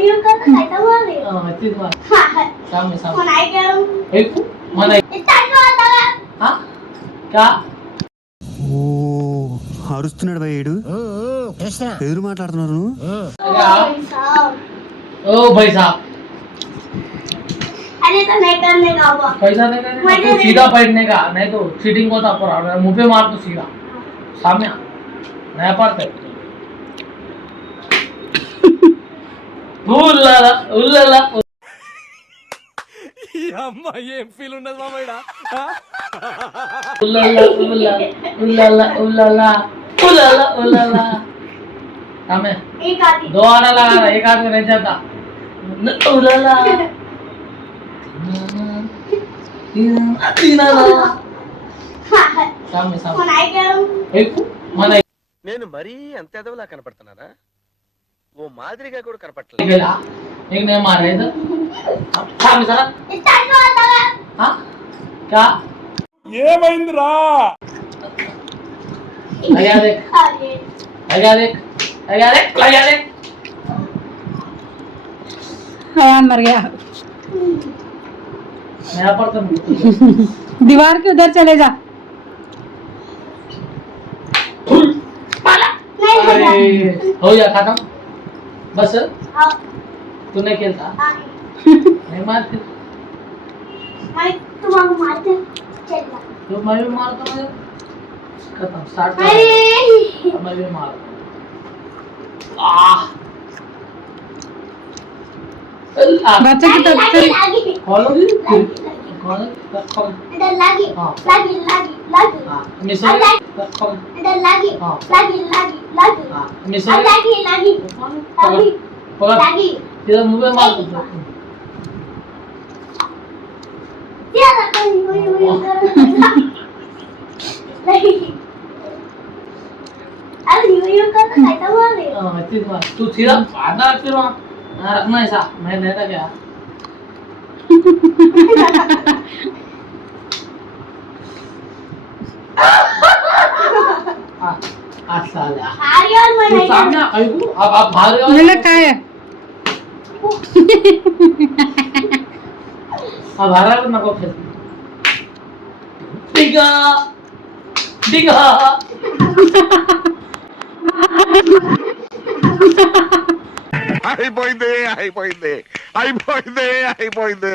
Yung ka na tawa rin. Ito ba? Sama. Manaikan. Manay. Start mo tawa. Ha? Ka? అరుస్తున్నాడు భయ్యుడు ఎదురు మాట్లాడుతున్నారు ओ भाई साहब अरे तो नहीं करने का हुआ पैसा नहीं करने तो सीधा बैठने का नहीं तो चीटिंग को था पर मुंह पे मार तो सीधा सामने नया पार्ट है उल्लाला ఈ అమ్మాయి ఏం ఫీల్ ఉన్నది మామయ్య उल्लाला हमें एक आदमी 2 आना लगा रहा एक आदमी नहीं जाता उल्लाला तीन आना सामने manaikan. मन నేను మరీ అంత ఎదవలా కనపడుతున్నారా ఓ మాదిరిగా కూడా కనపడట్లేదు एक नहीं मार रहे इधर सामने सर Start mo tawa. हाँ क्या ఏమైందిరా लगा देख अरे लगा देख अयान मर गया नया पर तो दीवार के उधर चले जा नहीं अरे हो गया खत्म बस हाँ तूने खेलता हाँ नहीं मारती मैं तुम्हारे मारते चलना तो मैं भी मारता हूँ खत्म स्टार्ट कर अरे मैं भी मार आह बच्चे की तरफ से lagi कॉल होगी कॉल कॉल ada lagi हाँ। lagi हाँ मिस हो गई कॉल ada lagi हाँ। lagi हाँ मिस हो गई lagi पकड़ lagi इधर मुंह पे मार दो dia akan lagi अरे यो का तो कहता हुआ रे ठीक है तू सीधा आधा रख फिर वहाँ रखना ऐसा मैं नहीं था क्या साला आर्यन तू मनाई सामने आयु अब भाग रहे हो मुझे लगा है अब भाग रहा है तो नको खेल डिगा అయిపోయింది